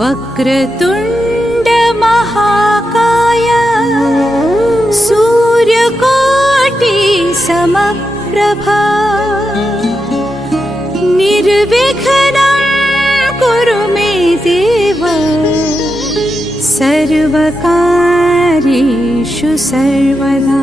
वक्रतुण्ड महाकाय सूर्यकोटि समप्रभा निर्विघ्नं कुरु मे देव सर्वकार्येषु सर्वदा।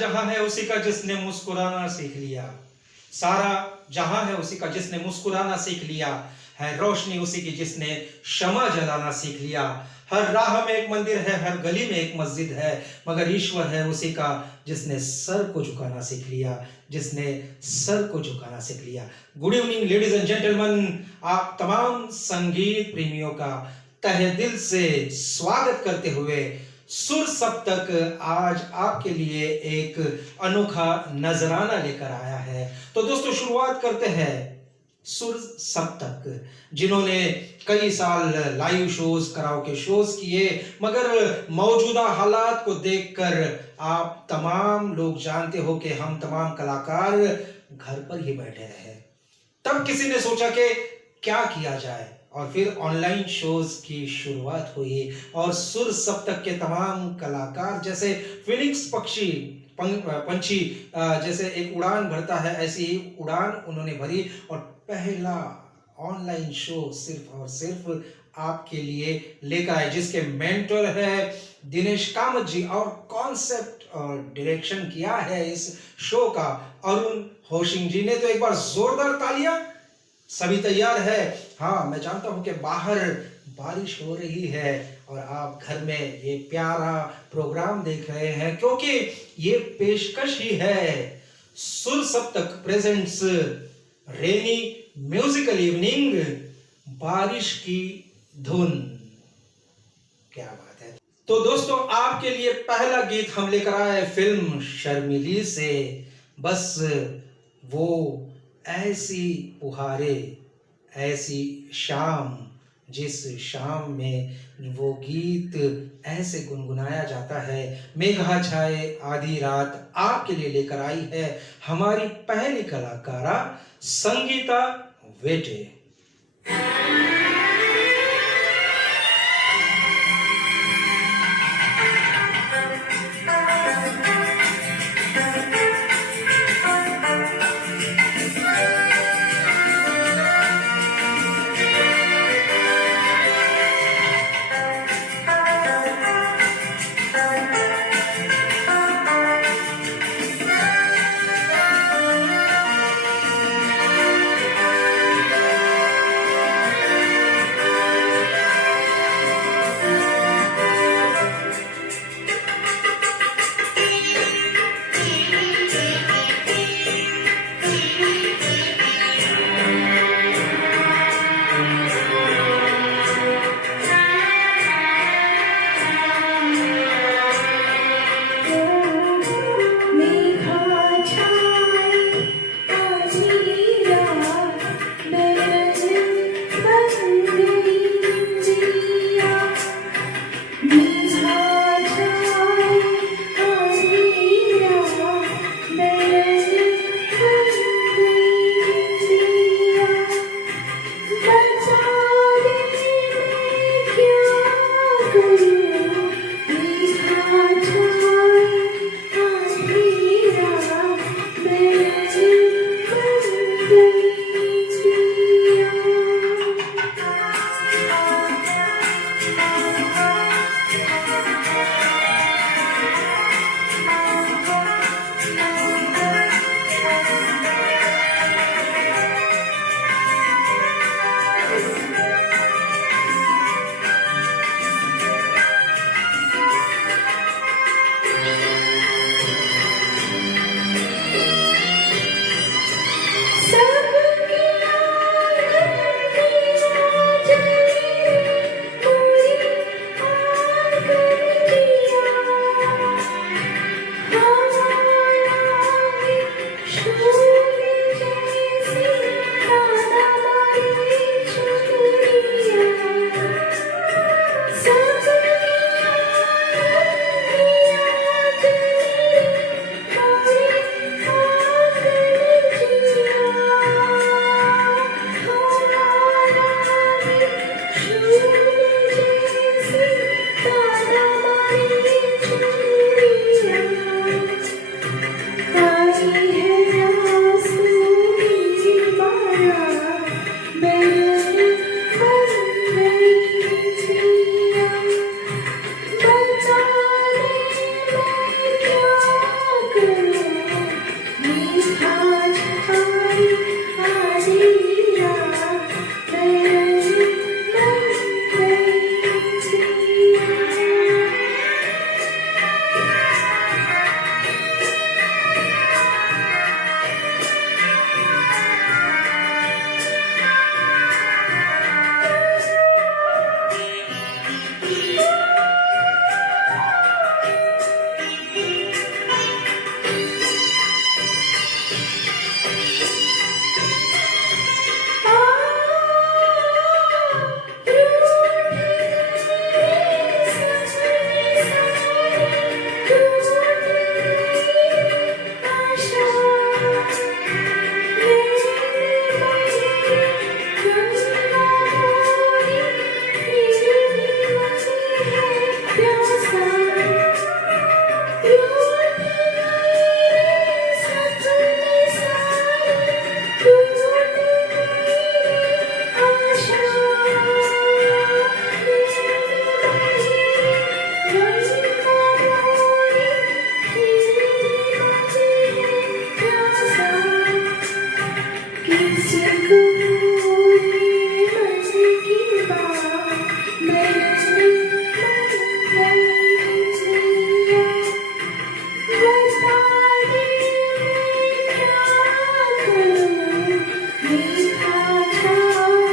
जहां है उसी का जिसने मुस्कुराना सीख लिया, सारा जहां है उसी का जिसने मुस्कुराना सीख लिया, है रोशनी उसी की जिसने शमा जलाना सीख लिया। हर राह में एक मंदिर है, हर गली में एक मस्जिद है, मगर ईश्वर है उसी का जिसने सर को झुकाना सीख लिया, जिसने सर को झुकाना सीख लिया। Good evening ladies and gentleman, आप तमाम संगीत प्रेमियों का तहे दिल से स्वागत करते हुए सुर सप्तक आज आपके लिए एक अनोखा नजराना लेकर आया है। तो दोस्तों शुरुआत करते हैं सुर सप्तक, जिन्होंने कई साल लाइव शोज, कराओके शोज किए, मगर मौजूदा हालात को देखकर आप तमाम लोग जानते हो कि हम तमाम कलाकार घर पर ही बैठे रहे। तब किसी ने सोचा कि क्या किया जाए, और फिर ऑनलाइन शोज की शुरुआत हुई और सुर सप्तक के तमाम कलाकार जैसे फिनिक्स पंछी जैसे एक उड़ान भरता है, ऐसी ही उड़ान उन्होंने भरी और पहला ऑनलाइन शो सिर्फ और सिर्फ आपके लिए लेकर आए, जिसके मेंटर है दिनेश कामत जी, और कॉन्सेप्ट और डायरेक्शन किया है इस शो का अरुण होशिंग जी ने। तो एक बार जोरदार तालियां। सभी तैयार है? हाँ, मैं जानता हूं कि बाहर बारिश हो रही है और आप घर में ये प्यारा प्रोग्राम देख रहे हैं, क्योंकि ये पेशकश ही है सुर सप्तक प्रेजेंट्स रेनी म्यूजिकल इवनिंग, बारिश की धुन। क्या बात है। तो दोस्तों आपके लिए पहला गीत हम लेकर आए फिल्म शर्मिली से, बस वो ऐसी पुहारे ऐसी शाम, जिस शाम में वो गीत ऐसे गुनगुनाया जाता है। मेघा छाए आधी रात आपके लिए लेकर आई है हमारी पहली कलाकारा संगीता वेटे। किसको ये मन की बात मैंने मंगाई जिया बता दे मैं क्या करूं मीठा जाम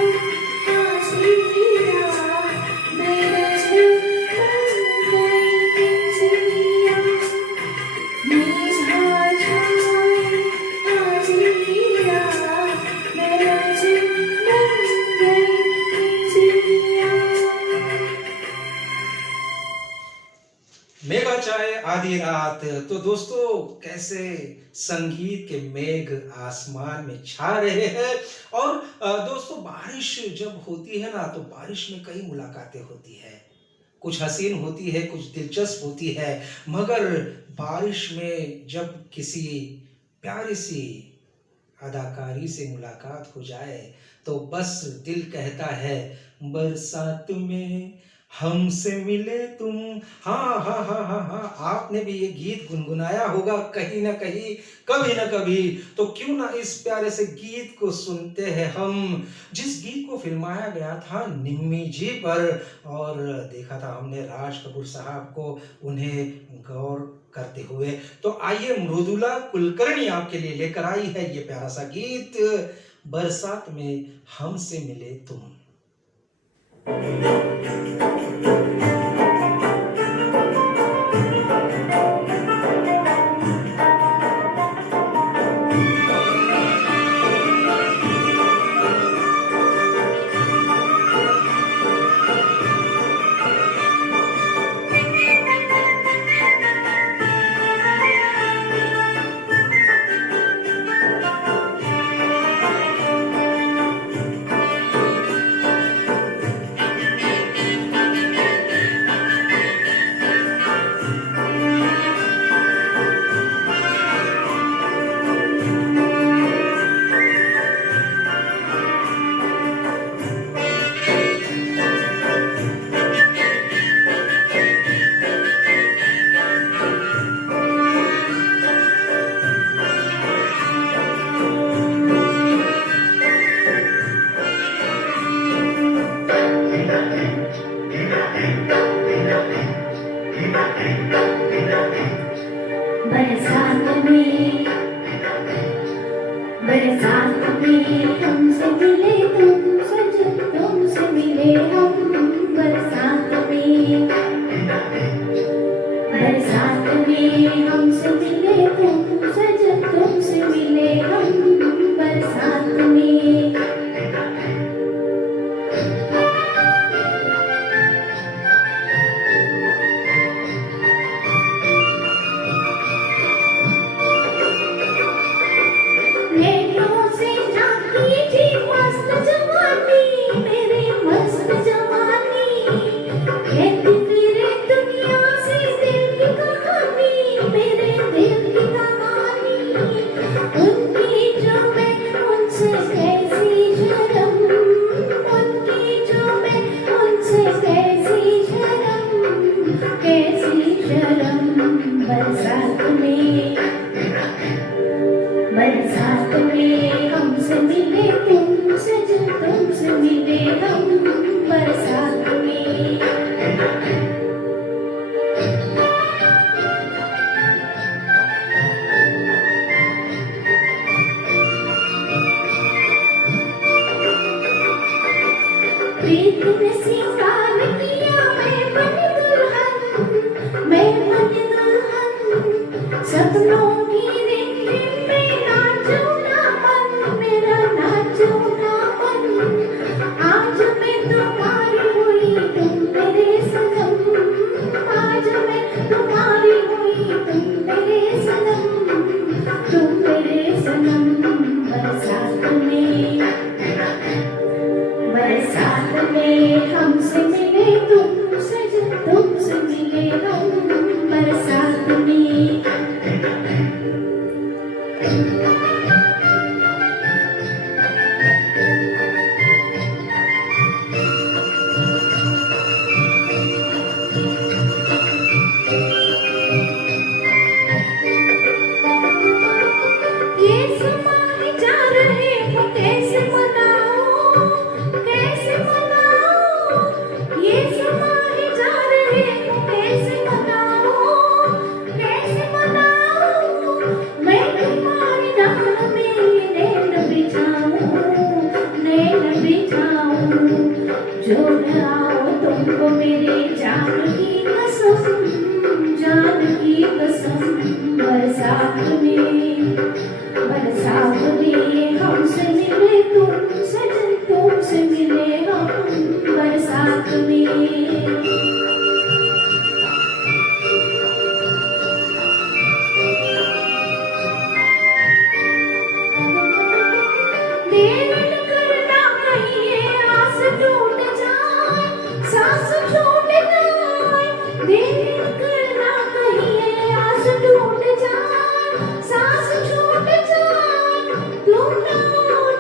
आसिया मैंने मंगाई जिया मीठा जाम आसिया मैंने मंगाई जिया। मेघा चाहे आधी रात। तो दोस्तों कैसे संगीत के मेघ आसमान में छा रहे हैं। और दोस्तों बारिश जब होती है ना तो बारिश में कई मुलाकातें होती है, कुछ हसीन होती है, कुछ दिलचस्प होती है, मगर बारिश में जब किसी प्यारी सी अदाकारी से मुलाकात हो जाए तो बस दिल कहता है बरसात में हमसे मिले तुम। हाँ हाँ हाँ हाँ हाँ, आपने भी ये गीत गुनगुनाया होगा कहीं ना कहीं, कभी ना कभी। तो क्यों ना इस प्यारे से गीत को सुनते हैं हम, जिस गीत को फिल्माया गया था निम्मी जी पर, और देखा था हमने राज कपूर साहब को उन्हें गौर करते हुए। तो आइए मृदुला कुलकर्णी आपके लिए लेकर आई है ये प्यारा सा गीत बरसात में हमसे मिले तुम। बरसात में हमसे मिले तुम सजन, तुमसे मिले हम बरसात में। बरसात में हमसे मिले तुम सजन, तुमसे मिले हम बरसात में। मेरे जो न आओ तुमको मेरी जान की कसम, जान की कसम। बरसात में हमसे मिले तुम सजन, तुमसे मिले हम बरसात में। देर न करना कहिए आस टूट जाए, सांस छूट जाए। देर न करना कहिए आस टूट जाए, सांस छूट जाए। तुम ना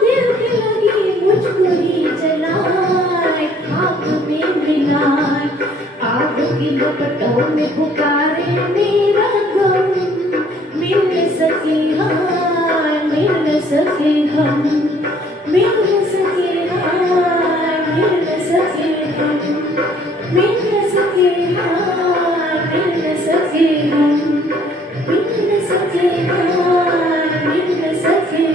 दिल की लगी मुझको ही जलाए, आग में मिलाए। आग की लपटों में पुकारे मेरा गम, मिल न सके हाय, मिल न सके हम, मिल न सके हाय, मिल न सके हम, मिल न सके हाय, मिल न सके हम, मिल न सके हाय, मिल न सके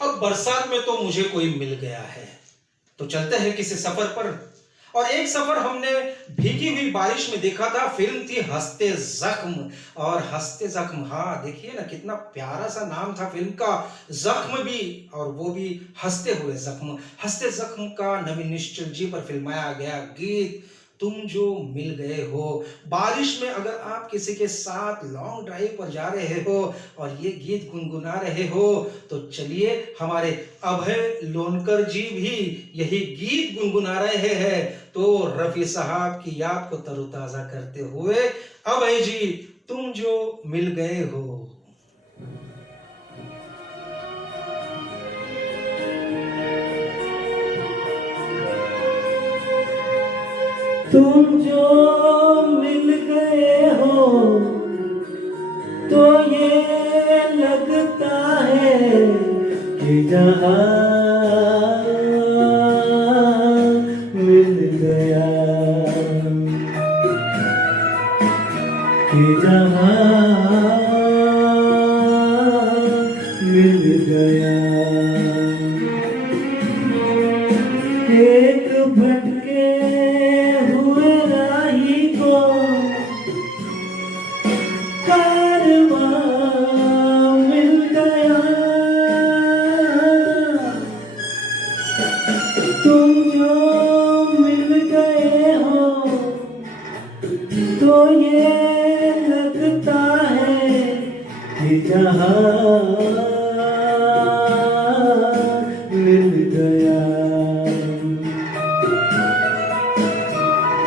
अब बरसात में तो मुझे कोई मिल गया है, तो चलते हैं किसी सफर पर। और एक सफर हमने भीगी हुई बारिश में देखा था, फिल्म थी हंसते जख्म। और हंसते जख्म, हाँ देखिए ना कितना प्यारा सा नाम था फिल्म का, जख्म भी और वो भी हंसते हुए जख्म। हंसते जख्म का नवीन निश्चल जी पर फिल्माया गया गीत तुम जो मिल गए हो। बारिश में अगर आप किसी के साथ लॉन्ग ड्राइव पर जा रहे हो और ये गीत गुनगुना रहे हो, तो चलिए हमारे अभय लोनकर जी भी यही गीत गुनगुना रहे हैं। तो रफी साहब की याद को तरोताजा करते हुए अभय जी तुम जो मिल गए हो। तुम जो मिल गए हो तो ये लगता है कि जहां मिल गया, कि जहां मिल गया। एक भटके हुए राही को कारवां मिल गया। तुम जो मिल गए हो तो ये लगता है कि जहां मिल गया,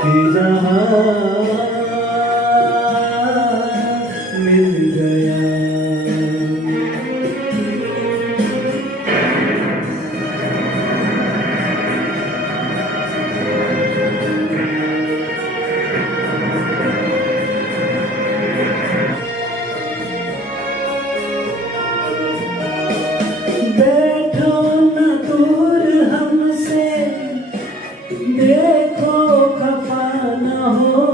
कि जहां मिल गया। बैठो न दूर हमसे, देखो खफा न हो।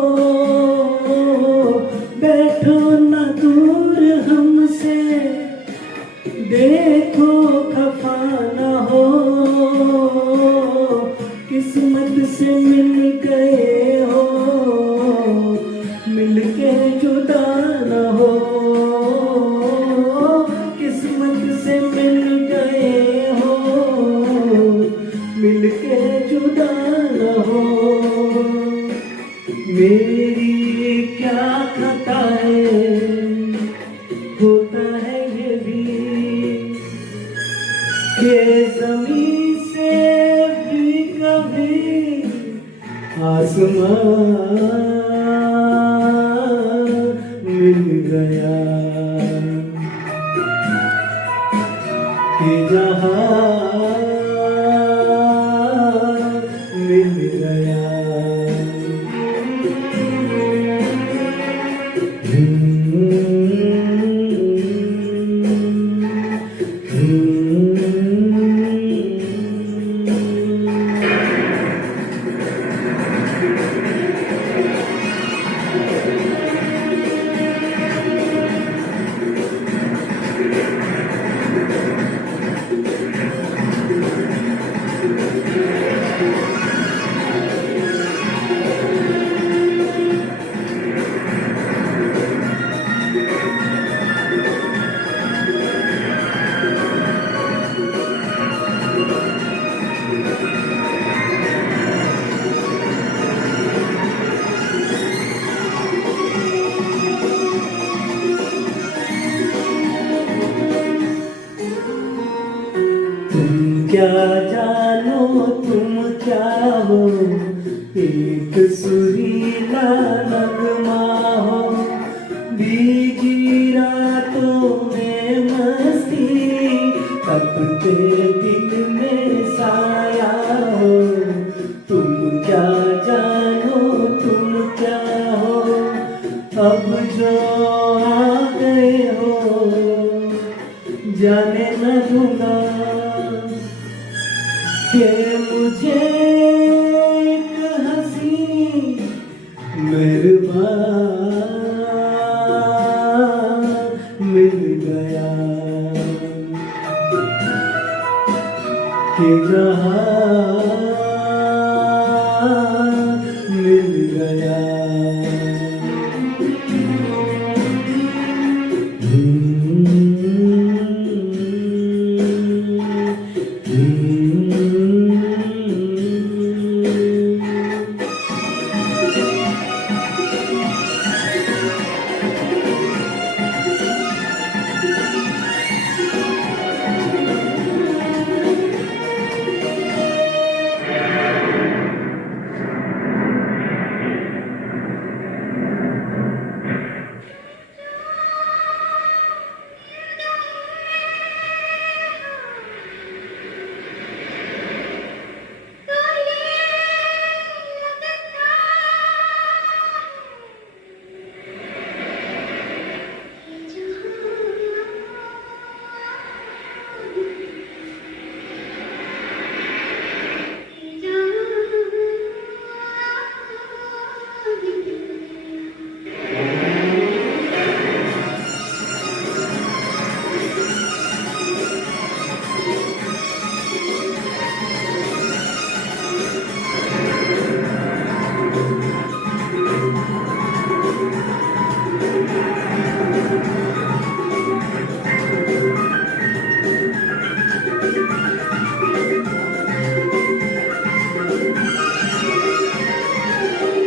बैठो न दूर हमसे, देखो खफा न हो। किस्मत से मिल गए हो, मिलके जुदा न हो। किस्मत से मिल गए हो, मिलके जुदा न हो। मेरी क्या खता है, होता है ये भी कि ज़मीं से भी कभी आसमान क्या जानो तुम क्या हो, एक सुरीला नगमा हो, भीगी रातों में मस्ती, तपते दिल में साया हो, तुम क्या जानो तुम क्या हो, अब जो आ गए हो जाने न दूंगा कि मुझे एक हंसी मेहरबान मिल गया, कि जहां मिल गया।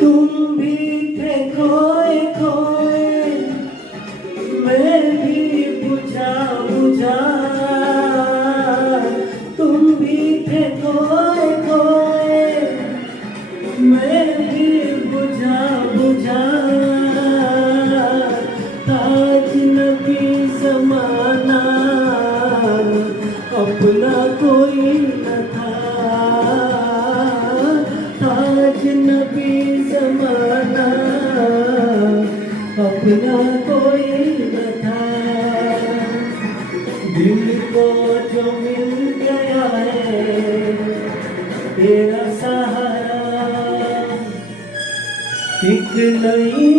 तुम भी थे खोए खोए, मैं भी बुझा बुझा, तुम भी थे खोए खोए, मैं भी बुझा बुझा, ताज नबी ज़माना अपना कोई न था, ताज नबी ज़माना अपना कोई न था, दिल को जो मिल गया है तेरा सहारा, एक नई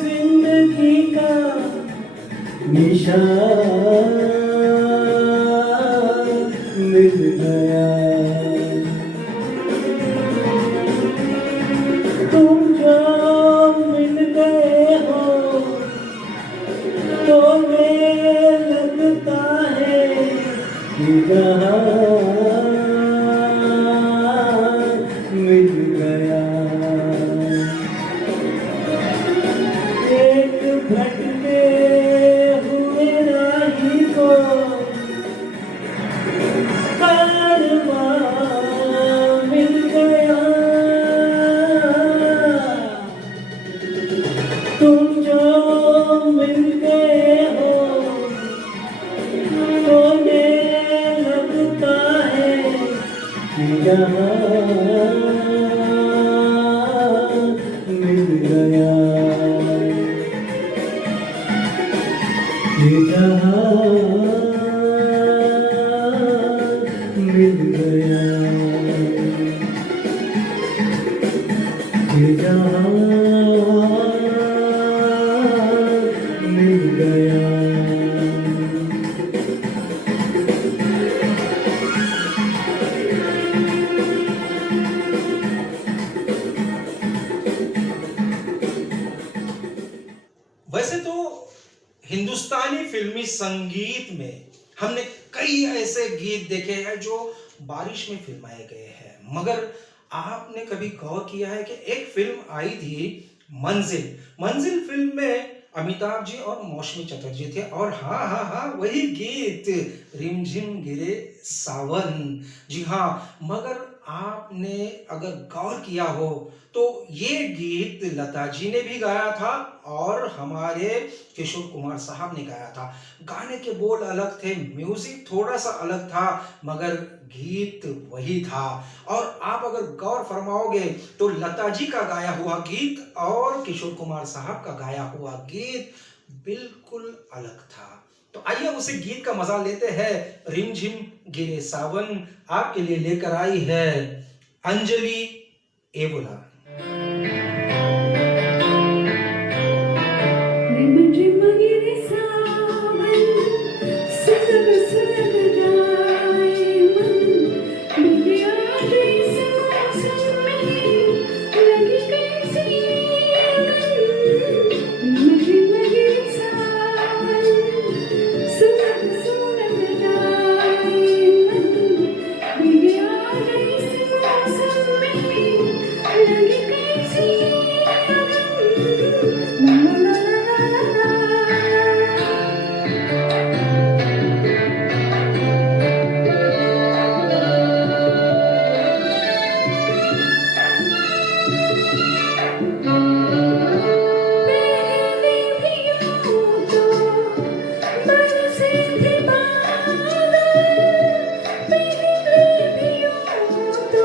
जिंदगी का निशान मिल गया। तुम जो मिल गए हो तो मैं लगता है कि जहां मिल गया। एक भटके हुए राही को कारवां मिल गया। तुम जो मिल गए हो तो ये लगता है कि जहां मिल गया, कि जहां मिल गया, कि जहां मिल गया। वैसे तो हिंदुस्तानी फिल्मी संगीत में हमने कई ऐसे गीत देखे हैं जो बारिश में फिल्माए गए हैं, मगर आपने कभी गौर किया है कि एक फिल्म आई थी मंजिल। मंजिल फिल्म में अमिताभ जी और मौसमी चटर्जी थे। और हाँ हाँ हाँ, वही गीत रिमझिम गिरे सावन। जी हाँ, मगर आपने अगर गौर किया हो तो ये गीत लता जी ने भी गाया था और हमारे किशोर कुमार साहब ने गाया था। गाने के बोल अलग थे, म्यूजिक थोड़ा सा अलग था, मगर गीत वही था। और आप अगर गौर फरमाओगे तो लता जी का गाया हुआ गीत और किशोर कुमार साहब का गाया हुआ गीत बिल्कुल अलग था। तो आइए उसे गीत का मजा लेते हैं। रिमझिम गिरे सावन आपके लिए लेकर आई है अंजलि एवोला। रिम झिम गिरे सावन सुलग सुलग जाए मन बिगया जैसे मौसम में लगी कैसी रिम झिम गिरे सावन सुलग सुलग जाए मन बिगया जैसे मौसम में लगी कैसी ला ला पहले भी यूं तो बरसे थे बादल, पहले भी यूं तो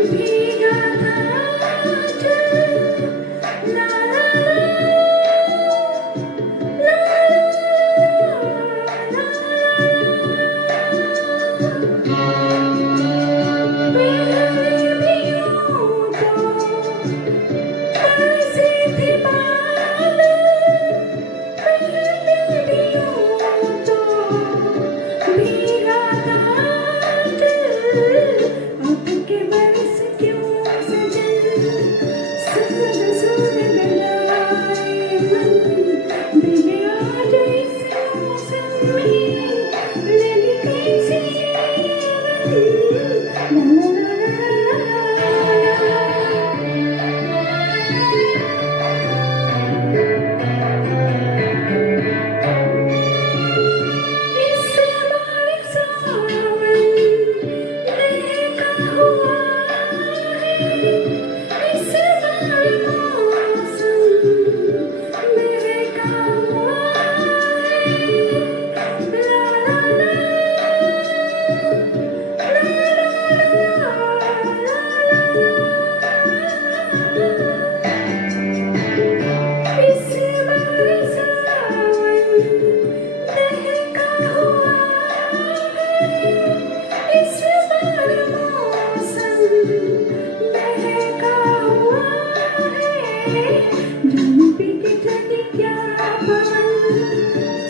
भीगा था जल। ला ला ला ला पहले भी यूं तो बरसे थे बादल, पहले भी यूं तो भीगा था जल। अब के बरस क्यों सजन सुलग सुलग जाए मन बिगया जैसे मौसम में लगी कैसी ला ला इस बार सावन लहका हुआ है, इस बार मौसम महका हुआ है। ला ला इस बार सावन लहका हुआ है, इस बार मौसम महका हुआ है। जान पे के चले क्या पवन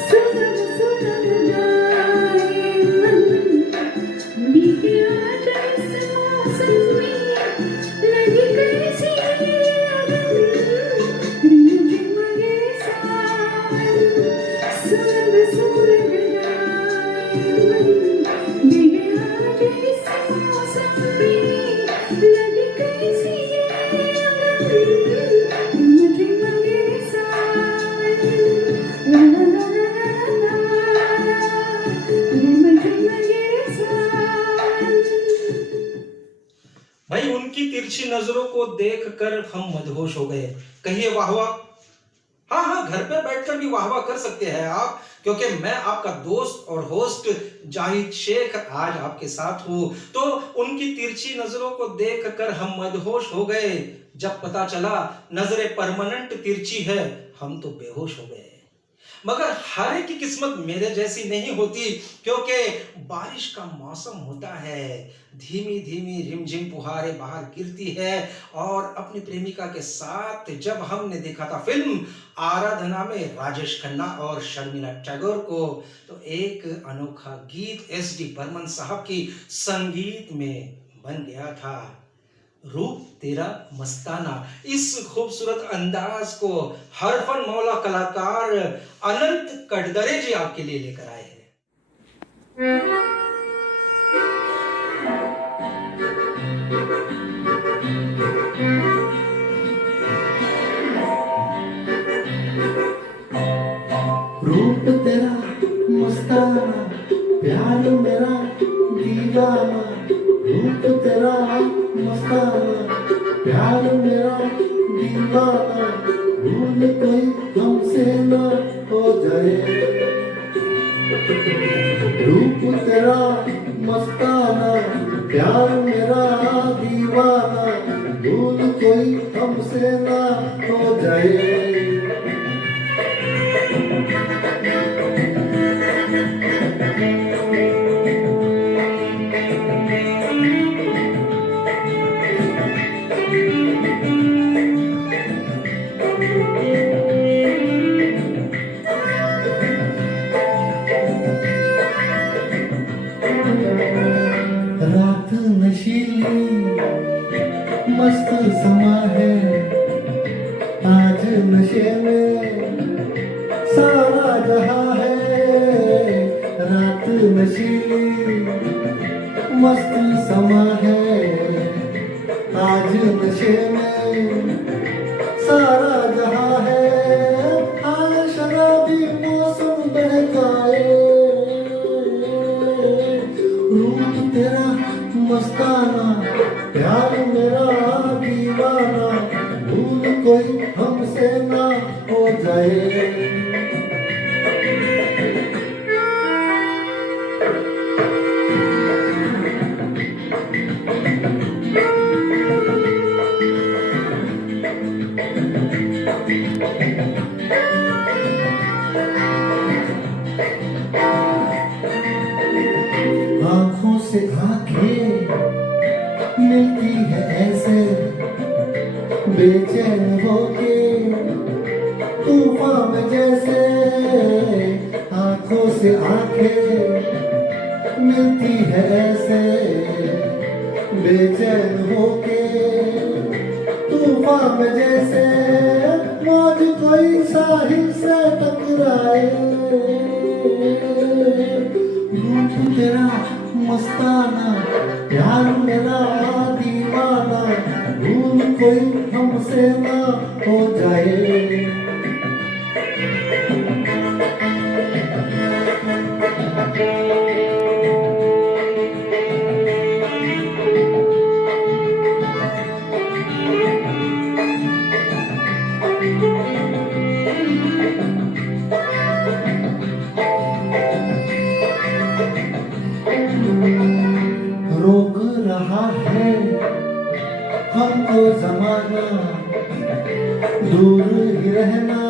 सुलग सुलग जाए मन बिगया जैसे मौसम में लगी कैसी अगन। रिमझिम गिरे सावन सुलग सुलग जाए मन बिगया जैसे मौसम में लगी कैसी अगन। रिमझिम गिरे सावन ला ला ला ला ला ला रिमझिम गिरे सावन। भाई उनकी तिरछी नजरों को देखकर हम मदहोश हो गए। कहिए वाह वाह। हाँ हाँ, घर पे बैठकर भी वाह वाह कर सकते हैं आप, क्योंकि मैं आपका दोस्त और होस्ट जाहिद शेख आज आपके साथ हूँ। तो उनकी तिरछी नजरों को देखकर हम मदहोश हो गए। जब पता चला नजरें परमानेंट तिरछी है, हम तो बेहोश हो गए। मगर हर एक की किस्मत मेरे जैसी नहीं होती, क्योंकि बारिश का मौसम होता है, धीमी धीमी रिमझिम फुहारें बाहर गिरती है। और अपनी प्रेमिका के साथ जब हमने देखा था फिल्म आराधना में राजेश खन्ना और शर्मिला टैगोर को, तो एक अनोखा गीत एस.डी. बर्मन साहब की संगीत में बन गया था, रूप तेरा मस्ताना। इस खूबसूरत अंदाज को हरफन मौला कलाकार अनंत कटदरे जी आपके लिए लेकर आए हैं। रूप तेरा मस्ताना, प्यार मेरा दीवाना। रूप तेरा मस्ताना, प्यार मेरा दीवाना। भूल कोई हमसे ना हो जाए। रूप तेरा मस्ताना, प्यार मेरा दीवाना। भूल कोई हमसे ना हो जाए। रात नशीली मस्त समा है, आज नशे में सारा जहां है। रात नशीली मस्त समा है, आज नशे में सारा जहां है। आए शराबी मौसम बहकाए। रूप तेरा मस्ताना, प्यार मेरा दीवाना। भूल कोई हमसे ना हो जाए। आंखों से आंखें मिलती है ऐसे, बेचैन होके तूफान में जैसे। आंखों से आंखें मिलती है ऐसे, बेचैन होके तूफान में जैसे। मौज कोई साहिल से टकराए। रूप तेरा मस्ताना, प्यार मेरा दीवाना। भूल कोई हमसे ना हो जाए। रोक रहा है हमको जमाना, दूर ही रहना,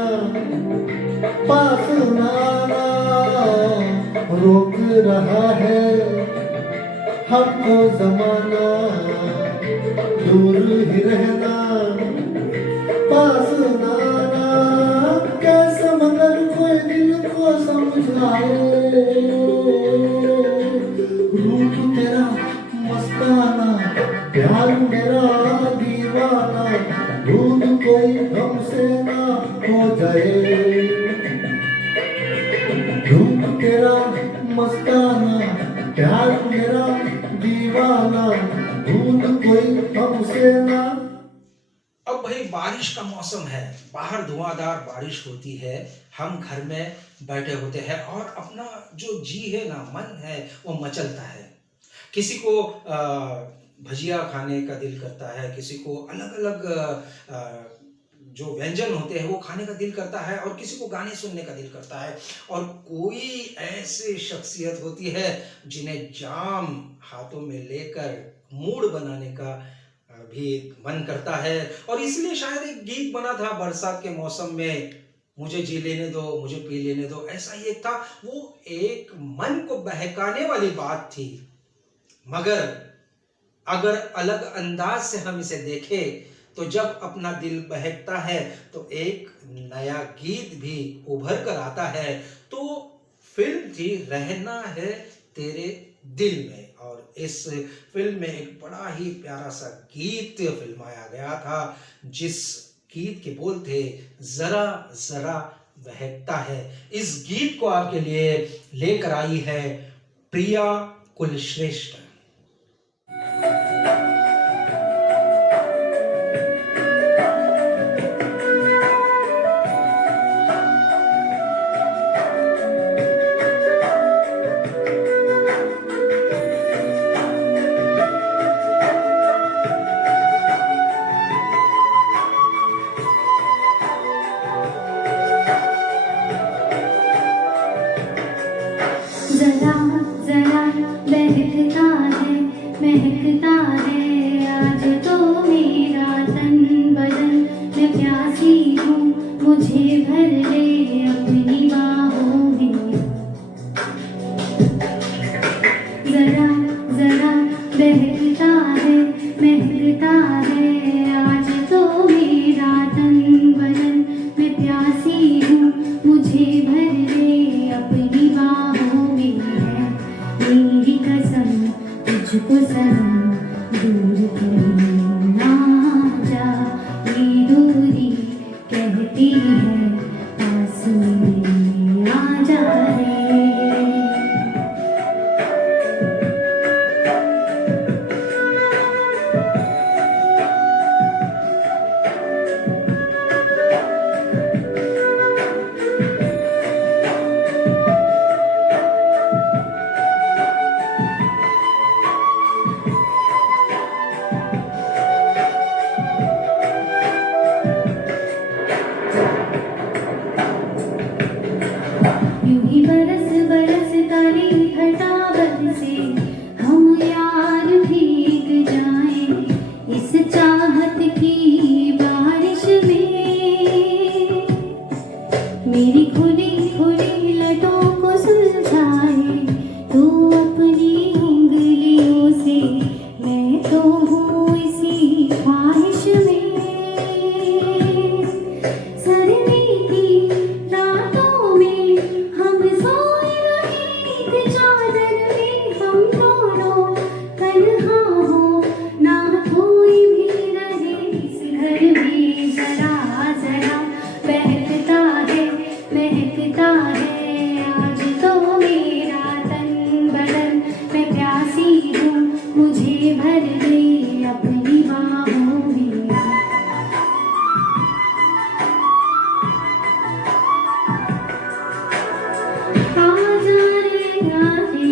पास न आना। रोक रहा है हमको जमाना, दूर ही रहना, पास न आना। कैसे मगर कोई दिल को समझाए। रूप तेरा मस्ताना, प्यार मेरा दीवाना। भूल कोई हमसे ना हो जाए। रूप तेरा मस्ताना, प्यार मेरा दीवाना। भूल कोई हमसे ना। अब भाई बारिश का मौसम है, बाहर धुआंधार बारिश होती है, हम घर में बैठे होते हैं और अपना जो जी है ना, मन है, वो मचलता है। किसी को भजिया खाने का दिल करता है, किसी को अलग अलग जो व्यंजन होते हैं वो खाने का दिल करता है, और किसी को गाने सुनने का दिल करता है। और कोई ऐसी शख्सियत होती है जिन्हें जाम हाथों में लेकर मूड बनाने का भी मन करता है। और इसलिए शायद एक गीत बना था बरसात के मौसम में, मुझे जी लेने दो, मुझे पी लेने दो। ऐसा ही एक था, वो एक मन को बहकाने वाली बात थी। मगर अगर अलग अंदाज से हम इसे देखें तो जब अपना दिल बहकता है तो एक नया गीत भी उभर कर आता है। तो फिल्म थी रहना है तेरे दिल में, और इस फिल्म में एक बड़ा ही प्यारा सा गीत फिल्माया गया था, जिस गीत के बोल थे जरा जरा बहकता है। इस गीत को आपके लिए लेकर आई है प्रिया कुलश्रेष्ठ। जरा जरा महकता है आज तो मेरा तन बदन, मैं प्यासी हूँ मुझे भर ले अपनी बाहों में। जरा जरा महकता है आज तो मेरा तन बदन, मैं प्यासी हूँ मुझे भर ले अपनी बाहों में। मेरी कसम तुझको सनम दूर कहीं ना जा, ये दूरी कहती है पास मेरे आ जा रे। यूं ही बरस बरस तारी घटा बरसे, हम यार भीग जाएं इस चाहत की बारिश में। मेरी खुली खुली लटों को सुलझाए तू अपनी उंगलियों से, मैं तो हूँ इसी ख्वाहिश में। सर्दी की रातों में हम सोए रहे एक चादर में, हम दोनों तन्हा हो ना कोई भी रहे इस घर में। जरा जरा महकता है आज तो मेरा तन बदन, मैं प्यासी हूँ मुझे भर ले अपनी बाहों में। आजा रे आजे,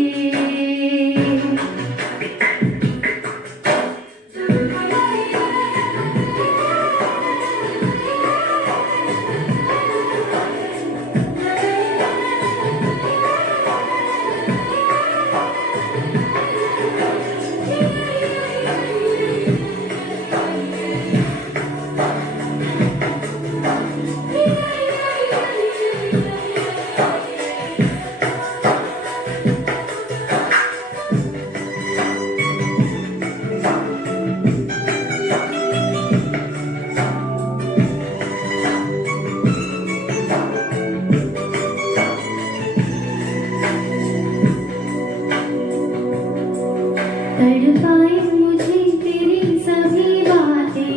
तड़पाए मुझे तेरी सभी बातें,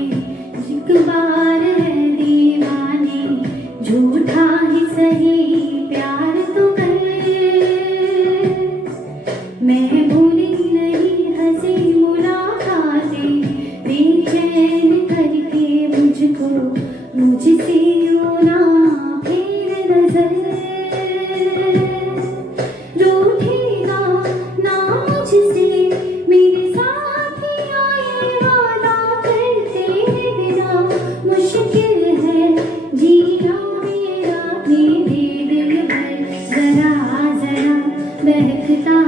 एक बार है दीवाने, झूठा ही सही प्यार तो कर। मैं भूली नहीं हंसी मुलाकातें, बेचैन करके मुझको मुझसे यूं ना फेर नजर। रूठेगा ना मुझसे मेरे साथिया, ये वादा करते हैं बिना, मुश्किल है जीना मेरा मेरे दिल भर। जरा जरा महकता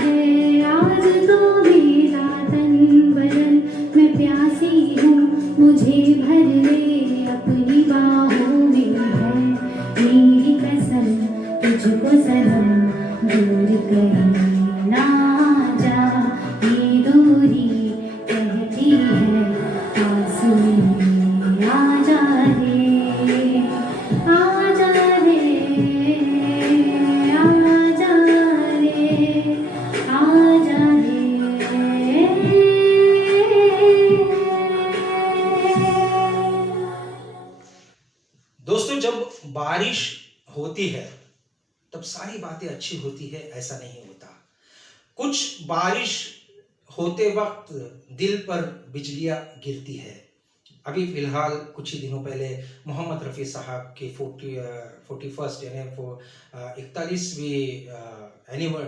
है आज तो मेरा तन बदन, मैं प्यासी हूँ मुझे भर ले अपनी बाहों में। है मेरी कसम तुझको सनम दूर कहीं ना जा, ये दूरी कहती है पास मेरे आ जा रे। आ जा रे, आ जा रे, आ जा रे। दोस्तों, जब बारिश होती है तब सारी बातें अच्छी होती है ऐसा नहीं होता। कुछ बारिश होते वक्त दिल पर बिजलियां गिरती है। अभी फिलहाल कुछ ही दिनों पहले मोहम्मद रफ़ी साहब की 41st यानी 41वीं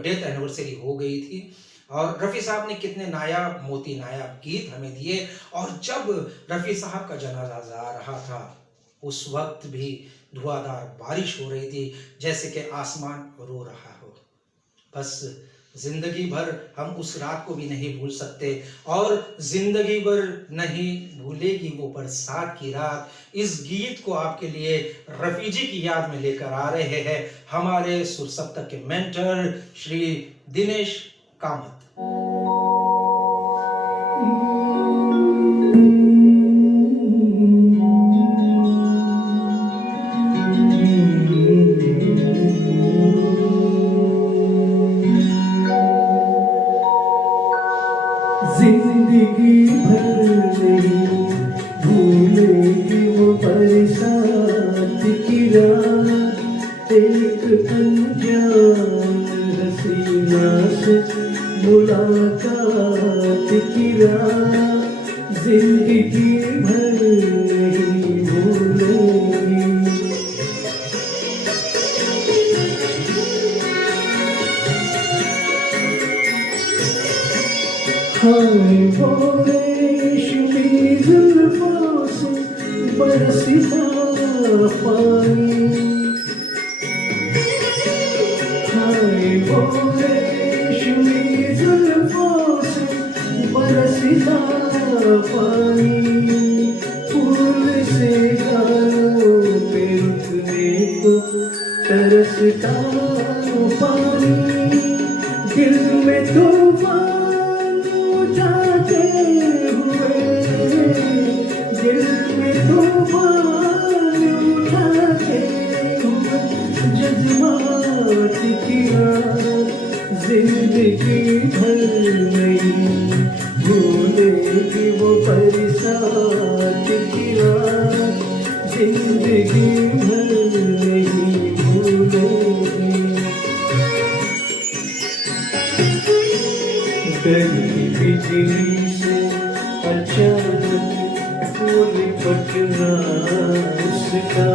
डेथ एनिवर्सरी हो गई थी, और रफ़ी साहब ने कितने नायाब मोती नायाब गीत हमें दिए। और जब रफ़ी साहब का जनाजा जा रहा था उस वक्त भी धुआंधार बारिश हो रही थी, जैसे कि आसमान रो रहा हो। बस जिंदगी भर हम उस रात को भी नहीं भूल सकते, और जिंदगी भर नहीं भूलेगी वो बरसात की रात। इस गीत को आपके लिए रफी जी की याद में लेकर आ रहे हैं हमारे सुर सप्तक के मेंटर श्री दिनेश कामत। जिंदगी भर नहीं भूलेगी वो बरसात की रात, एक अनजान हसीना से मुलाकात की रात, जिंदगी भर नहीं भूलेगी। हाय वो रेशमी जुल्फों से बरसता पानी, हाय वो रेशमी जुल्फों से बरसता पानी, फूल से गालों पे रुकने को तरसता पानी, दिल में तूफान उठाते हुए, दिल में तूफान उठाते हुए जज्बात की रात, जिंदगी भर नहीं भूलेगी वो बरसात की रात, जिंदगी भर नहीं भूलेगी। डरती बिजली से अचानक फूल पटना उसका,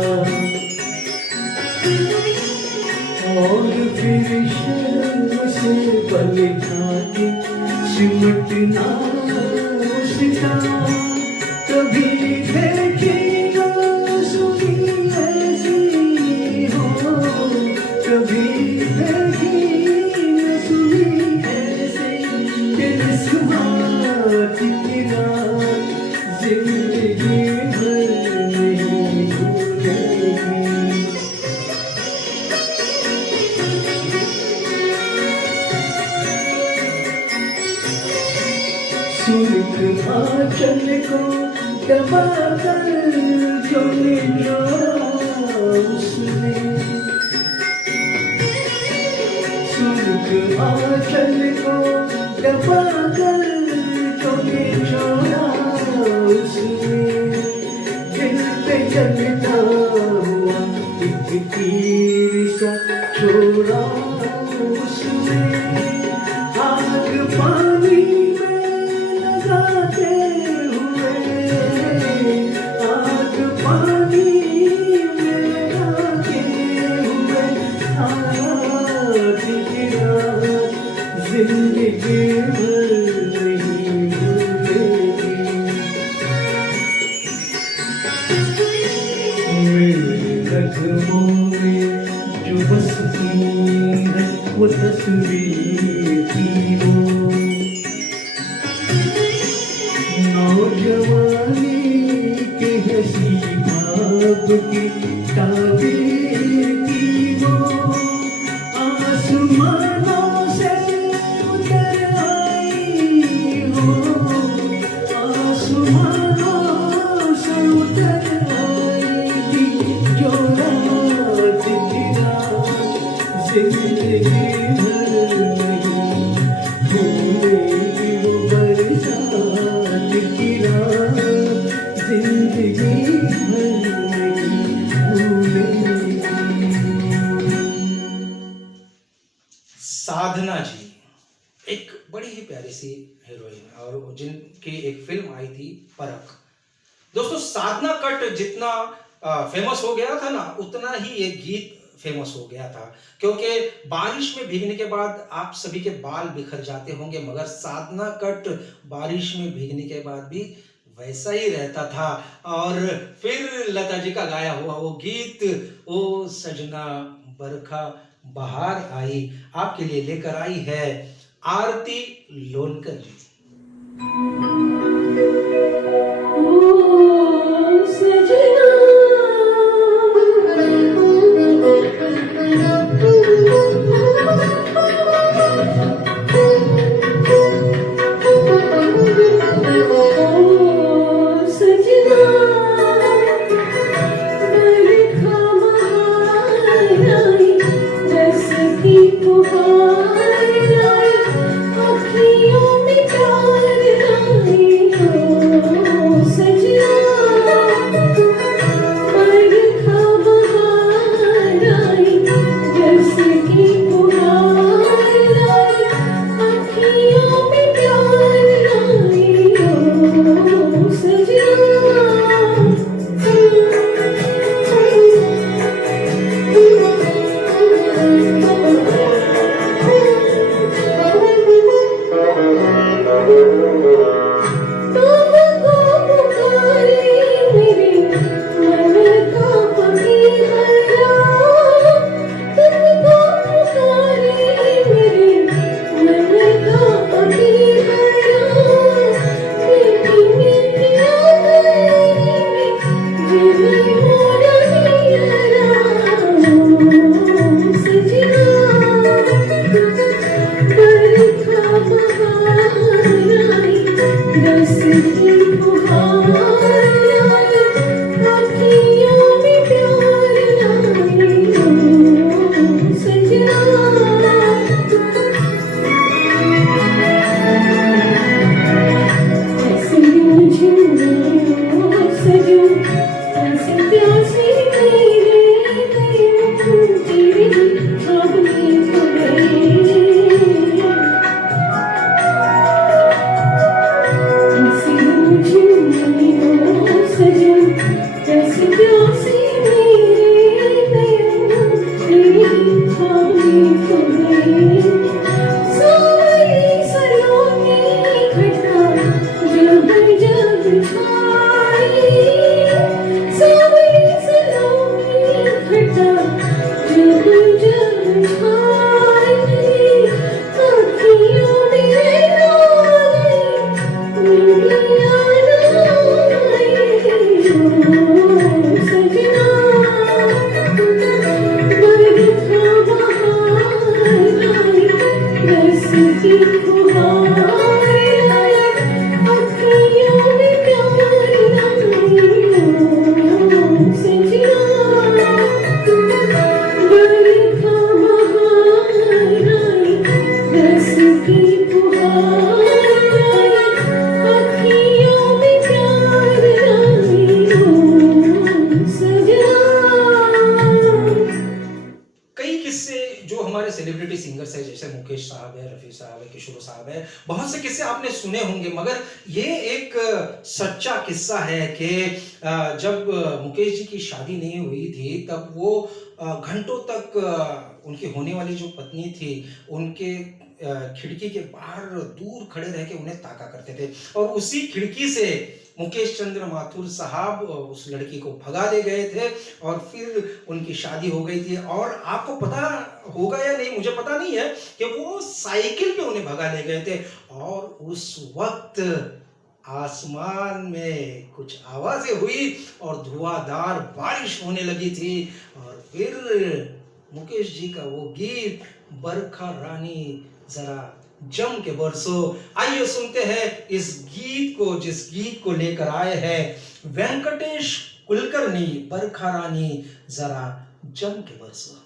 और फिर शर्म से पल खाके सिमटना उसका, कभी देखी ना सुनी ऐसी हो, कभी देखी ना सुनी ऐसी किस्मत की रात, जिंदगी भर नहीं भूलेगी। सुर्ख आंचल को दबा कर जो निचोड़ा उसने, सुर्ख आंचल को दबा कर जो निचोड़ा उसने, दिल पे चलता हुआ एक तीर सा छोड़ा उसने, आग पानी लगाते हुए, आग पानी में लगाते हुए आज की रात, जिंदगी भर नहीं भूलेगी। मेरे कदमों में जो बसती है वो तस्वीर की वो, नौजवानी के हंसी भाव की ताबीर की वो, आसमानों से उतर आई हो, आसमानों से उतर आई थी जो रात की रात, जिंदगी भर नहीं भूलेगी वो बरसात की रात, जिंदगी भर नहीं भूलेगी। साधना जी एक बड़ी ही प्यारी सी हीरोइन, और जिनकी एक फिल्म आई थी परख। दोस्तों साधना कट जितना फेमस हो गया था ना, उतना ही ये गीत फेमस हो गया था, क्योंकि बारिश में भीगने के बाद आप सभी के बाल बिखर जाते होंगे, मगर साधना कट बारिश में भीगने के बाद भी वैसा ही रहता था। और फिर लता जी का गाया हुआ वो गीत, ओ सजना बरखा बहार आई, आपके लिए लेकर आई है आरती लोनकर जी। ओ सजना कई किस्से जो हमारे सेलिब्रिटी सिंगर्स है, जैसे मुकेश साहब है, रफी साहब है, किशोर साहब है, बहुत से किस्से आपने सुने होंगे, मगर ये एक सच्चा किस्सा है कि जब मुकेश जी की शादी नहीं हुई थी, तब वो घंटों तक उनकी होने वाली जो पत्नी थी, उनके खिड़की के बाहर दूर खड़े रह के उन्हें ताका करते थे, और उसी खिड़की से मुकेश चंद्र माथुर साहब उस लड़की को भगा दे गए थे, और फिर उनकी शादी हो गई थी। और आपको पता होगा या नहीं, मुझे पता नहीं है, कि वो साइकिल पे उन्हें भगा ले गए थे, और उस वक्त आसमान में कुछ आवाजें हुई और धुआंधार बारिश होने लगी थी, और फिर मुकेश जी का वो गीत, बरखा रानी जरा जम के बरसो। आइए सुनते हैं इस गीत को, जिस गीत को लेकर आए हैं वेंकटेश कुलकर्णी, बरखा रानी जरा जम के बरसो।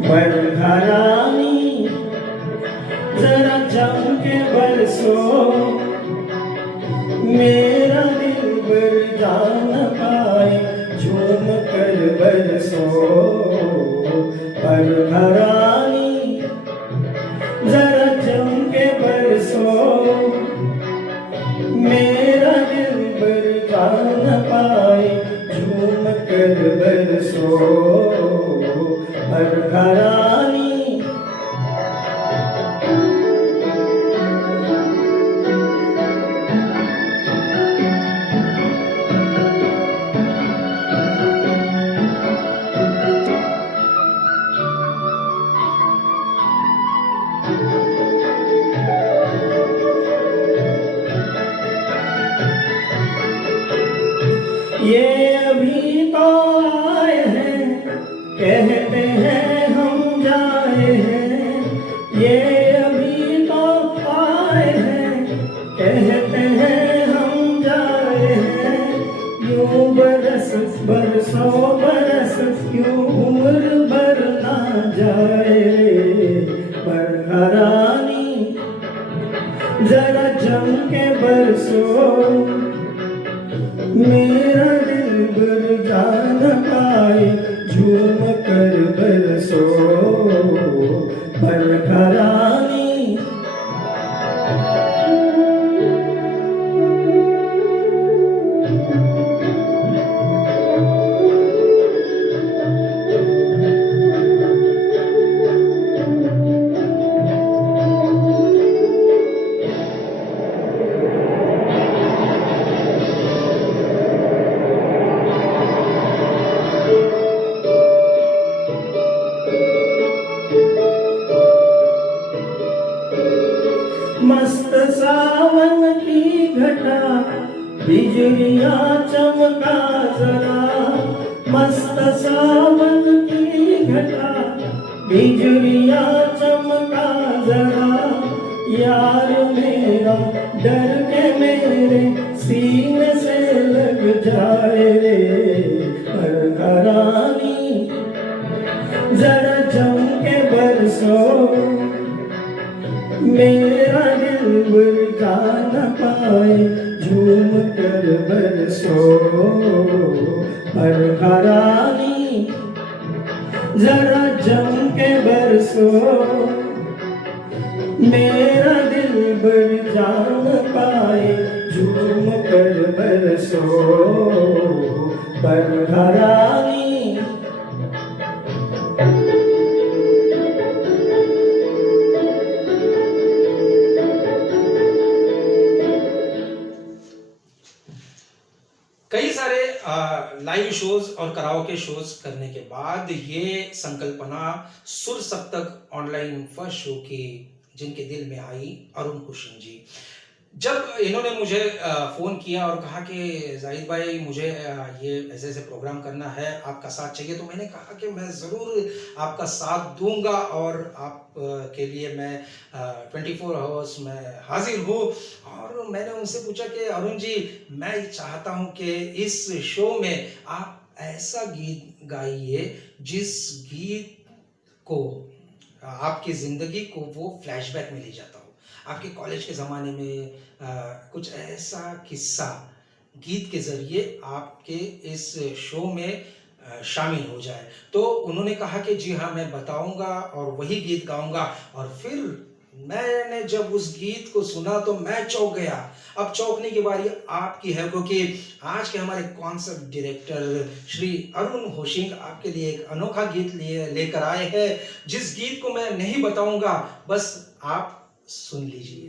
बरखा रानी जरा जम के बरसो, मेरा दिल बर जा न पाए झूम कर घरानी जरा जम के बरसो, मेरा दिल भर जा न पाए झूम कर बरसो। घरानी ये अभी तो आए हैं, कहते हैं हम जाए हैं। ये अभी तो आए हैं, कहते हैं हम जाए हैं। यूं बरस बरसों बरस यूं उम्र भर ना जाए। पर घरानी जरा जम के बरसो, मेरा दिल भर जा न पाए झूम कर बरसो। पर घरानी मस्त सावन की घटा बिजलियां चमका जरा। मस्त सावन की घटा बिजलियां चमका जरा। यार मेरा डर के मेरे सीने से लग जाए रे। पर घरानी जरा जम के बरसो, मेरा दिल भर जा न पाए झूम कर बरसो। पर घरानी जरा जम के बरसो, मेरा दिल भर जा न पाए झूम कर बरसो। पर घरानी कई सारे लाइव शोज और कराओके शोज करने के बाद ये संकल्पना सुर सप्तक ऑनलाइन फर्स्ट शो की जिनके दिल में आई, अरुण हुसैन जी। जब इन्होंने मुझे फ़ोन किया और कहा कि जाहिद भाई मुझे ये ऐसे ऐसे प्रोग्राम करना है, आपका साथ चाहिए, तो मैंने कहा कि मैं ज़रूर आपका साथ दूंगा और आप के लिए मैं 24 आवर्स में हाजिर हूँ। और मैंने उनसे पूछा कि अरुण जी, मैं चाहता हूँ कि इस शो में आप ऐसा गीत गाइए जिस गीत को आपकी ज़िंदगी को वो फ्लैशबैक में ले जाता हो, आपके कॉलेज के ज़माने में कुछ ऐसा किस्सा गीत के ज़रिए आपके इस शो में शामिल हो जाए। तो उन्होंने कहा कि जी हाँ, मैं बताऊंगा और वही गीत गाऊंगा। और फिर मैंने जब उस गीत को सुना तो मैं चौंक गया। अब चौंकने की बारी आपकी है, क्योंकि आज के हमारे कॉन्सर्ट डायरेक्टर श्री अरुण होशिंग आपके लिए एक अनोखा गीत लेकर आए हैं, जिस गीत को मैं नहीं बताऊंगा, बस आप सुन लीजिए।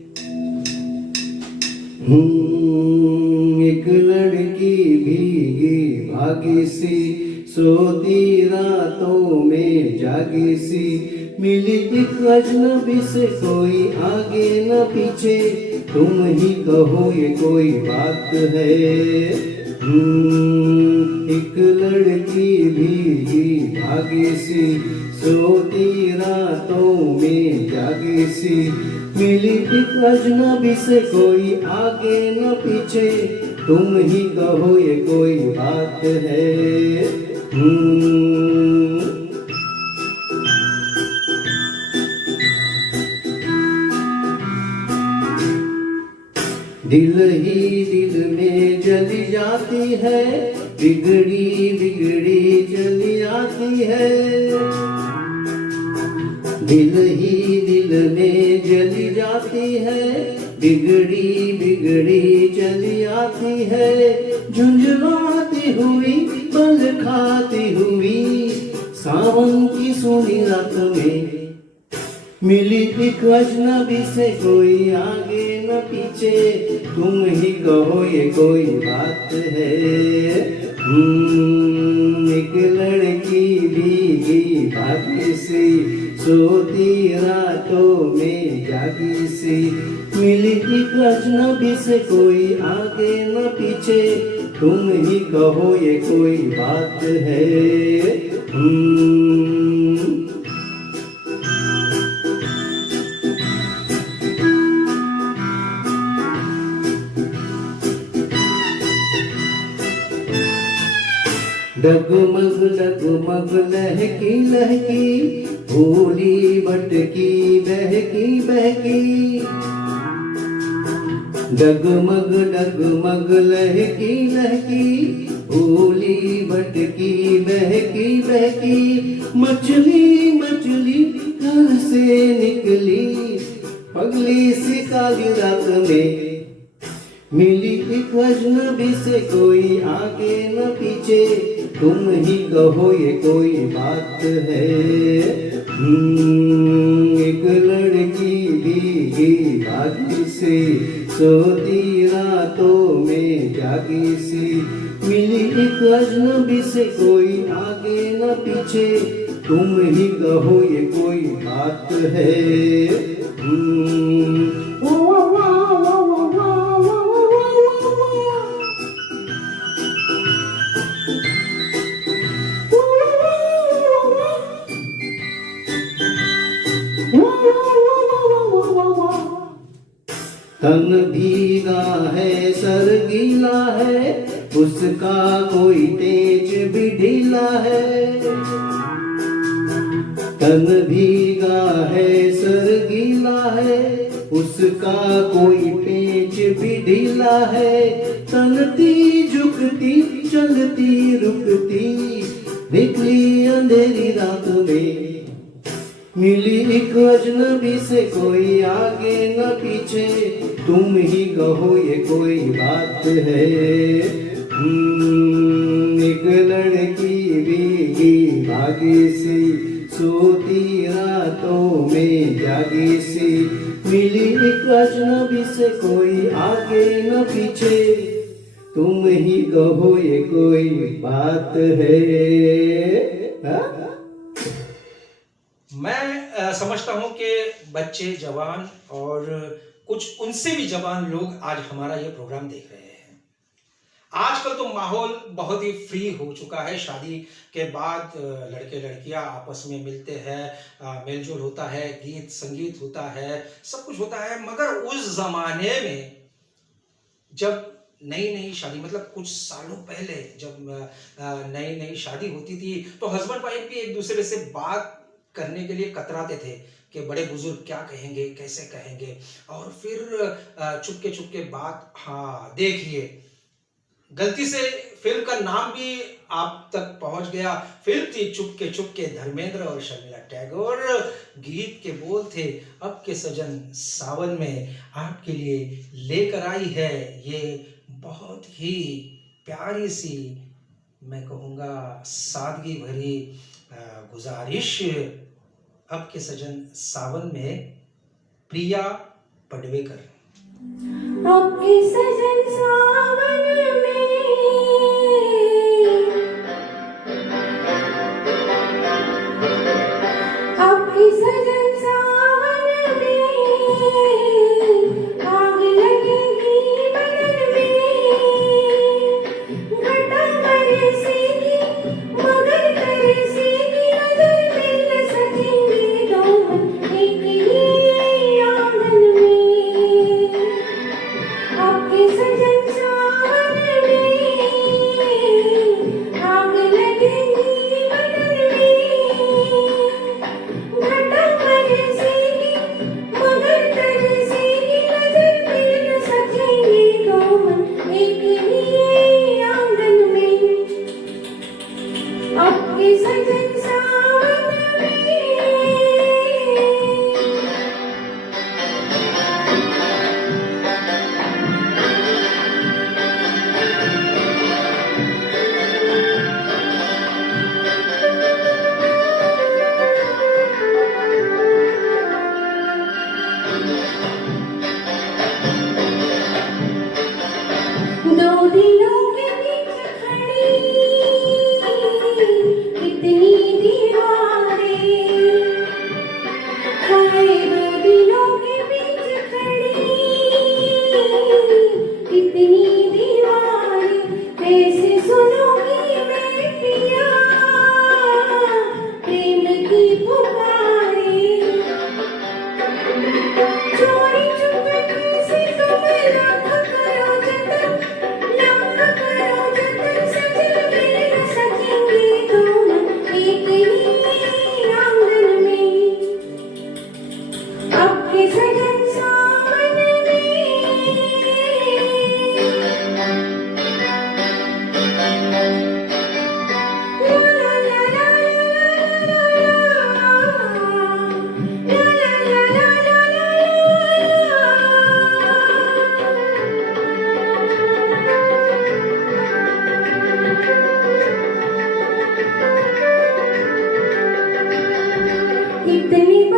एक लड़की भीगी भागी सी, सोती रातों में जागी सी, मिली एक अजनबी से, कोई आगे न पीछे, तुम ही कहो ये कोई बात है। एक लड़की भीगी भागी सी, सोती रातों में जागी सी, मिली एक अजनबी से, कोई आगे न पीछे, तुम ही कहो ये कोई बात है। दिल ही दिल में जली जाती है, बिगड़ी बिगड़ी चली आती है। दिल ही दिल में जली जाती है, बिगड़ी बिगड़ी चली आती है, झुंझुलाती हुई पल खाती हुई, सावन की सोनी रात में मिली एक अजनबी से, कोई आगे न पीछे, तुम ही कहो ये कोई बात है। एक लड़की भीगी भागी सी, सोती रातों में जागी सी, मिली एक अजनबी से, कोई आगे न पीछे, तुम ही कहो ये कोई बात है। डगमग डगमग लहकी लहकी, भूली भटकी बहकी बहकी, डगमग डगमग लहकी लहकी, भूली भटकी बहकी बहकी, मछली मछली घर से निकली, पगली सी काली रात में मिली एक अजनबी से, कोई आगे न पीछे, तुम ही कहो ये कोई बात है। एक लड़की भीगी भागी सी, सोती रातों में जागी सी, मिली एक अजनबी से, कोई आगे न पीछे, तुम ही कहो ये कोई बात है। तन भीगा है सर गीला है, उसका कोई तेज भी ढीला है। तन भीगा है सर गीला है, उसका कोई पेच भी ढीला है, तनती झुकती चलती रुकती, निकली अंधेरी रात में मिली एक अजनबी से, कोई आगे न पीछे, तुम ही कहो ये कोई बात है। एक लड़की भीगी भागी सी, सोती रातों में जागी सी, मिली एक अजनबी से, कोई आगे न पीछे, तुम ही कहो ये कोई बात है। मैं समझता हूं कि बच्चे, जवान और कुछ उनसे भी जवान लोग आज हमारा ये प्रोग्राम देख रहे हैं। आजकल तो माहौल बहुत ही फ्री हो चुका है। शादी के बाद लड़के लड़कियां आपस में मिलते हैं, मेलजोल होता है, गीत संगीत होता है, सब कुछ होता है। मगर उस जमाने में जब नई नई शादी, मतलब कुछ सालों पहले जब नई नई शादी होती थी, तो हस्बैंड वाइफ भी एक दूसरे से बात करने के लिए कतराते थे कि बड़े बुजुर्ग क्या कहेंगे, कैसे कहेंगे, और फिर चुपके बात। हाँ, देखिए, गलती से फिल्म का नाम भी आप तक पहुंच गया। फिल्म थी चुपके, धर्मेंद्र और शर्मिला टैगोर। गीत के बोल थे, अब के सजन सावन में आपके लिए लेकर आई है ये बहुत ही प्यारी सी, मैं कहूँगा सादगी भरी गुजारिश। अब के सजन सावन में प्रिया पडवेकर। आपके सजन सावन में, आपके सजन सावन में, आग लगेगी बदन में, घटा बरसेगी मगर तरसेगी नजर में, न सकेंगे दोनों एक ही आंगन में। आपके सजन सावन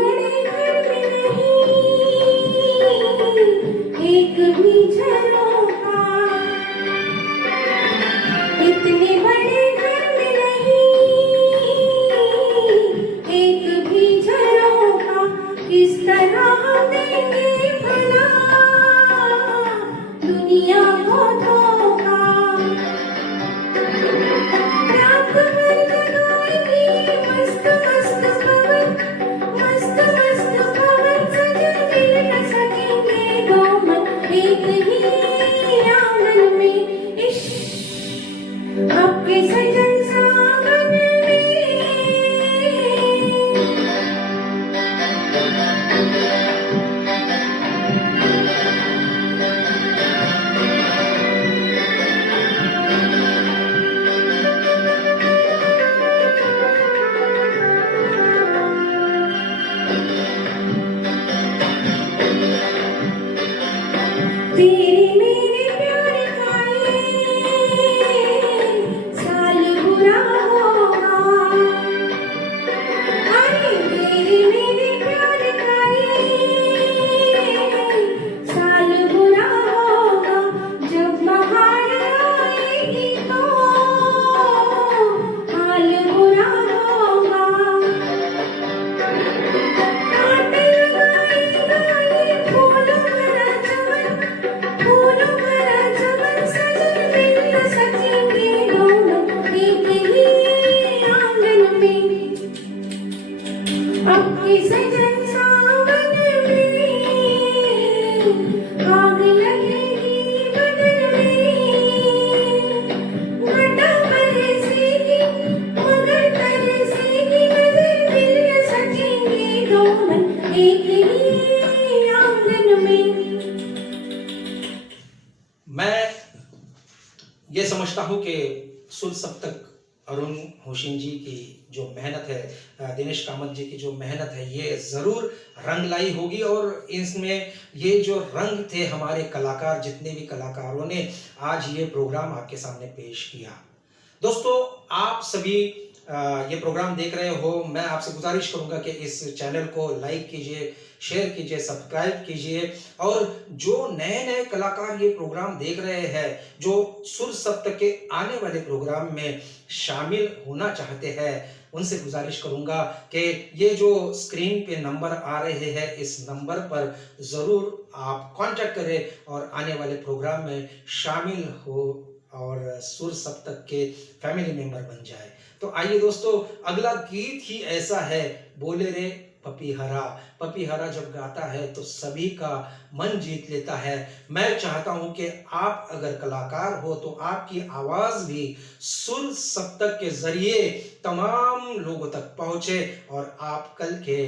बड़े घर में नहीं एक भी झरोखा, इतने बड़े घर में नहीं एक भी झरोखा, किस तरह हम देंगे भला दुनिया को धोखा। रात भर जगाएंगे मस्त मस्त पवन, मस्त मस्त पवन सजन मिल न सकेंगे दो मन एक ही आंगन में। इश्क आपके सजन सावन में। तेरे मेरे प्यार का ये साल बुरा होगा, अरे तेरे मेरे प्यार का ये साल बुरा होगा, जब बहार आएगी तो हाल बुरा होगा। कांटे लगाएगा ये फूलों भरा चमन, फूलों भरा चमन सजन मिल न सकेंगे दो मन एक ही आंगन में। आपके सजन सावन में आग लगेगी बदन में, घटा बरसेगी मगर तरसेगी नजर मिल न सकेंगे दो मन एक ही आंगन में। मैं ये समझता हूँ कि सुर सप्तक अरुण होशिन जी की जो मेहनत है, दिनेश कामत जी की जो मेहनत है, ये ज़रूर रंग लाई होगी। और इसमें ये जो रंग थे हमारे कलाकार, जितने भी कलाकारों ने आज ये प्रोग्राम आपके सामने पेश किया। दोस्तों, आप सभी ये प्रोग्राम देख रहे हो, मैं आपसे गुजारिश करूंगा कि इस चैनल को लाइक कीजिए, शेयर कीजिए, सब्सक्राइब कीजिए। और जो नए नए कलाकार ये प्रोग्राम देख रहे हैं, जो सुर सप्तक के आने वाले प्रोग्राम में शामिल होना चाहते हैं, उनसे गुजारिश करूंगा कि ये जो स्क्रीन पे नंबर आ रहे हैं, इस नंबर पर ज़रूर आप कांटेक्ट करें और आने वाले प्रोग्राम में शामिल हो और सुर सप्तक के फैमिली मेंबर बन जाए। तो आइए दोस्तों, अगला गीत ही ऐसा है, बोले रे पपीहरा। पपीहरा जब गाता है तो सभी का मन जीत लेता है। मैं चाहता हूं कि आप अगर कलाकार हो तो आपकी आवाज भी सुर सप्तक के जरिए तमाम लोगों तक पहुंचे और आप कल के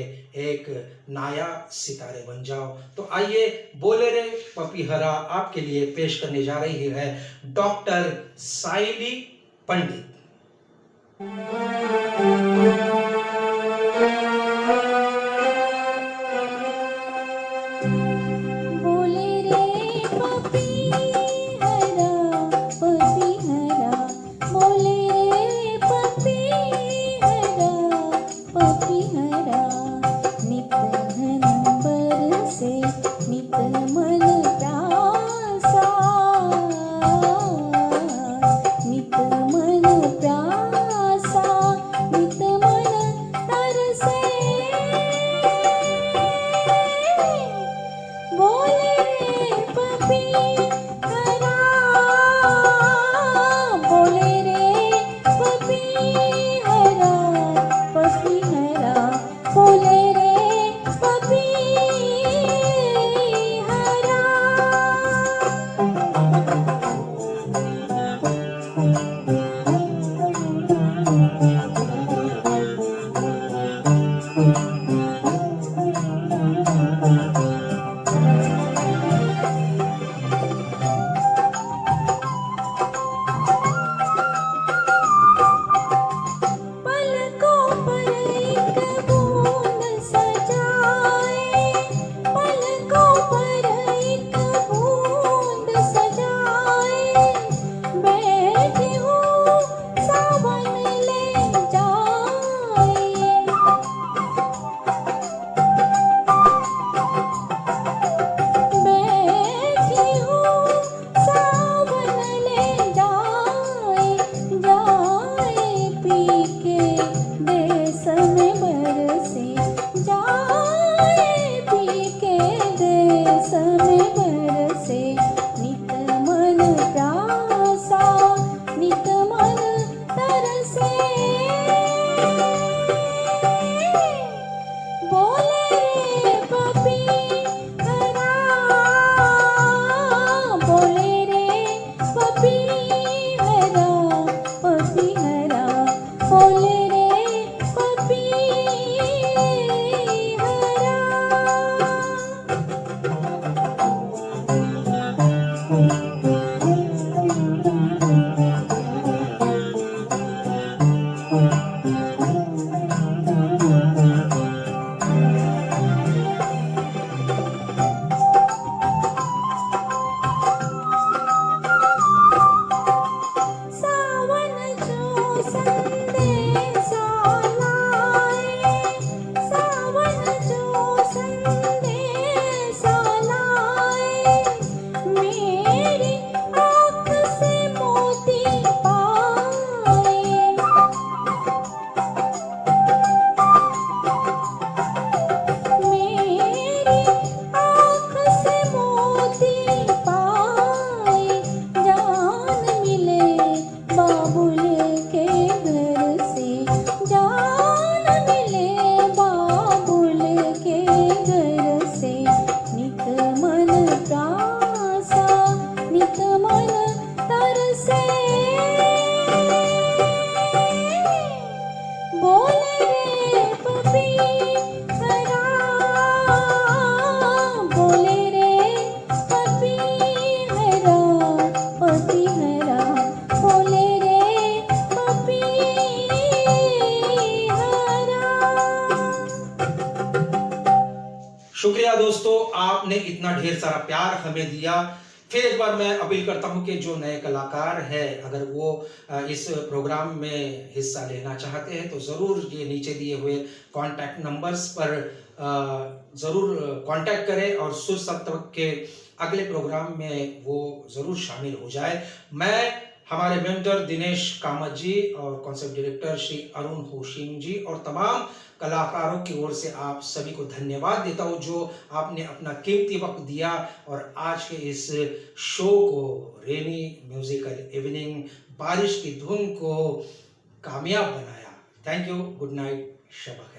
एक नायाब सितारे बन जाओ। तो आइए, बोले रे पपीहरा आपके लिए पेश करने जा रही है डॉक्टर साइली पंडित। बोले रे पपीहरा पपीहरा, बोले रे पपीहरा पपीहरा, नित घन बरसे नित मन प्यासा, नित मन प्यासा, नित मन शुक्रिया दोस्तों, आपने इतना ढेर सारा प्यार हमें दिया। फिर एक बार मैं अपील करता हूं कि जो नए कलाकार है, अगर वो इस प्रोग्राम में हिस्सा लेना चाहते हैं तो ज़रूर ये नीचे दिए हुए कॉन्टैक्ट नंबर्स पर ज़रूर कांटेक्ट करें और सुर सप्तक के अगले प्रोग्राम में वो ज़रूर शामिल हो जाए। मैं हमारे मेंटर दिनेश कामत जी और कॉन्सेप्ट डायरेक्टर श्री अरुण होशिम जी और तमाम कलाकारों की ओर से आप सभी को धन्यवाद देता हूँ जो आपने अपना कीमती वक्त दिया और आज के इस शो को, रेनी म्यूजिकल इवनिंग, बारिश की धुन को कामयाब बनाया। Thank you, good night, Shaba.